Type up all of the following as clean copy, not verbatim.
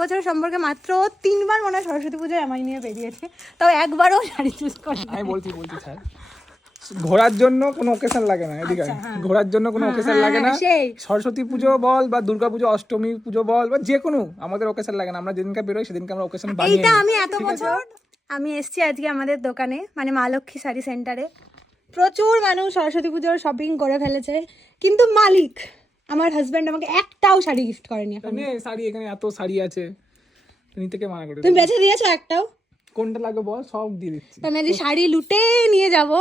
বছরের সম্পর্কে মাত্র 3 বার মনে হয় সরস্বতী পুজোয় আমায় নিয়ে বেরিয়েছে, তাও একবারও শাড়ি চুজ করে। আমি বলছি স্যার, ঘোরার জন্য কোনো ওকেশন লাগে না, এদিকে ঘোরার জন্য কোনো ওকেশন লাগে না। সরস্বতী পুজো বল বা দুর্গা পুজো, অষ্টমী পুজো বল বা যে কোনো, আমাদের ওকেশন লাগে না। আমরা যেদিনকে বেরোই সেদিনকে আমরা ওকেশন বানিয়ে এইটা আমি এত বছর আমি এসেছি আজকে আমাদের দোকানে, মানে মা লক্ষ্মী শাড়ি সেন্টারে। প্রচুর মানুষ সরস্বতী পুজোর শপিং করে ফেলেছে, কিন্তু মালিক আমার হাজব্যান্ড আমাকে একটাও শাড়ি গিফট করেনি। এখন শাড়ি এখানে এত শাড়ি আছে, নিতে কে মানা করে? তুমি বেঁচে দিয়েছো একটাও? কোনটা লাগবে বল, সব দিয়ে দিচ্ছি। আমি আজ শাড়ি লুটে নিয়ে যাব,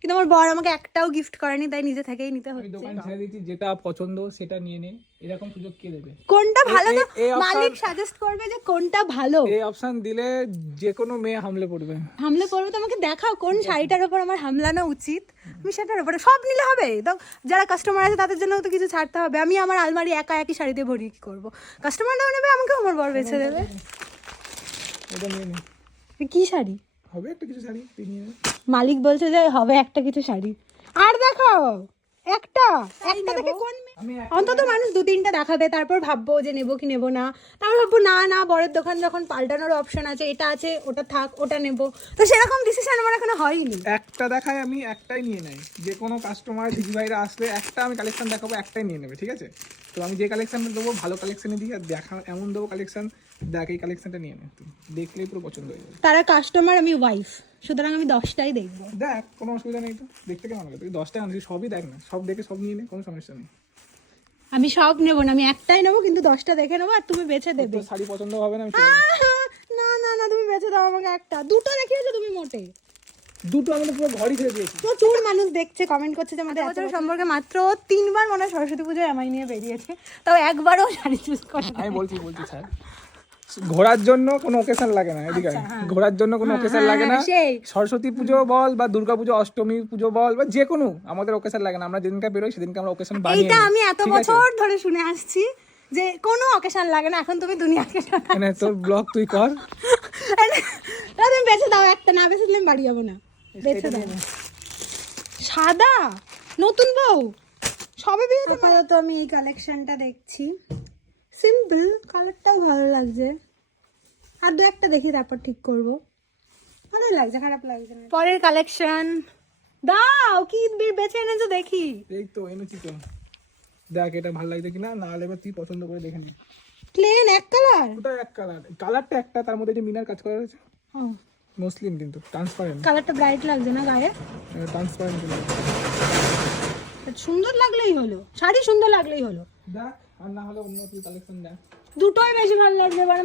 কিন্তু আমার বর আমাকে একটাও গিফট করেনি, তাই নিজে থেকেই নিতে হচ্ছে। দোকান ছেড়ে দিচ্ছি, যেটা পছন্দ সেটা নিয়ে নে, এরকম সুযোগ কে দেবে? কোনটা ভালো তো মালিক সাজেস্ট করবে যে কোনটা ভালো। এই অপশন দিলে যে কোনো মেয়ে হামলে পড়বে। হামলে পড়বে তো আমাকে দেখাও কোন শাড়িটার উপর আমার হামলানো উচিত, আমি সেটার উপরে। সব নিলে হবে তো, যারা কাস্টমার আছে তাদের জন্য তো কিছু ছাড়তে হবে। আমি আমার আলমারি একা একই শাড়ি দিয়ে ভরি, কি করবো? কাস্টমাররাও নেবে, আমাকে আমার বর বেছে দেবে। এটা নিয়ে নে। কি শাড়ি হবে? একটা কিছু শাড়ি নিয়ে নে। মালিক বলছে যে হবে একটা কিছু শাড়ি। আর দেখাও একটা দেখে কোন অন্তত মানুষ 2-3টা দেখাবে, তারপর ভাববো যে নেবো কি নেবো না। তারপর ভাববো না বরের দোকান যখন পাল্টানোর অপশন আছে, এটা আছে ওটা থাক, ওটা নেবো। তো সেরকম ডিসিশন আমার এখনো হয়নি। একটা দেখায় আমি একটাই নিয়ে নেই। যে কোনো কাস্টমার দিদি ভাইরা আসলে একটা আমি কালেকশন দেখাবো, একটাই নিয়ে নেবে, ঠিক আছে? তো আমি যে কালেকশনটা দেবো ভালো কালেকশনে দিই, আর দেখা এমন দেবো কালেকশন, দেখ এই কালেকশনটা নিয়ে নে, তুই দেখলেই পুরো পছন্দ হয়ে যাবে। তারা কাস্টমার, আমি ওয়াইফ, সুতরাং আমি 10টাই দেখবো। দেখ কোনো অসুবিধা নেই, তো দেখতে কেমন লাগে? তুই 10টা আনছিস, সবই দেখ না, সব দেখে সব নিয়ে নে, কোনো সমস্যা নেই। আমি সব নেবো না, আমি একটাই নেবো, কিন্তু 10টা দেখে নেবো, আর তুমি বেছে দেবে। শাড়ি পছন্দ হবে না, না তুমি বেছে দাও আমাকে একটা। দুটো দেখিয়েছো তুমি মোটে, দুটো আমাদের পুরো ঘরই ছেড়ে দিয়েছি। প্রচুর মানুষ দেখছে, কমেন্ট করছে যে আমাদের বছরের সম্পর্কে মাত্র 3 বার মনে হয় সরস্বতী পুজোয় আমায় নিয়ে বেরিয়েছে, তাও একবারও শাড়ি চুজ করে। আমি বলছি স্যার, ঘোরার জন্য কোনো ওকেশন লাগে না, এদিকে ঘোরার জন্য কোনো ওকেশন লাগে না। সরস্বতী পুজো বল বা দুর্গা পুজো, অষ্টমী পুজো বল বা যে কোনো, আমাদের ওকেশন লাগে না। আমরা যেদিনকে বেরোই সেদিনকে আমরা ওকেশন বানিয়ে নিই। এইটা আমি এত বছর ধরে শুনে আসছি যে কোনো অকেশন লাগে না, এখন তুমি দুনিয়াকে মানে তোর ব্লগ তুই কর। তুমি বেছে দাও একটা, না বেছে দিলে আমি বাড়ি যাবো না। বেছে দাও। সাদা নতুন বউ সবে বিয়ে তো আমি এই কালেকশনটা দেখছি, সিম্পল, কালারটাও ভালো লাগছে। আর 2-একটা দেখি তারপর ঠিক করব। ভালোই লাগছে, খারাপ লাগছে না। পরের কালেকশন দাও, কি বেছে এনেছো দেখি। এই তো এনেছি তো, দেখ এটা ভালো লাগছে কিনা, না হলে তুই পছন্দ করে দেখে নি। প্লেন এক কালার, ওটা এক কালার, কালারটা একটা, তার মধ্যে যে মিনার কাজ করা আছে, মুসলিম কিন্তু ট্রান্সপারেন্ট। কালারটা ব্রাইট লাগছে না গায়ে? ট্রান্সপারেন্ট সুন্দর লাগলেই হলো, শাড়ি সুন্দর লাগলেই হলো। দেখ, আর না হলে অন্য তুই কালেকশন দেখ। দুটোই বেশি ভালো লাগছে।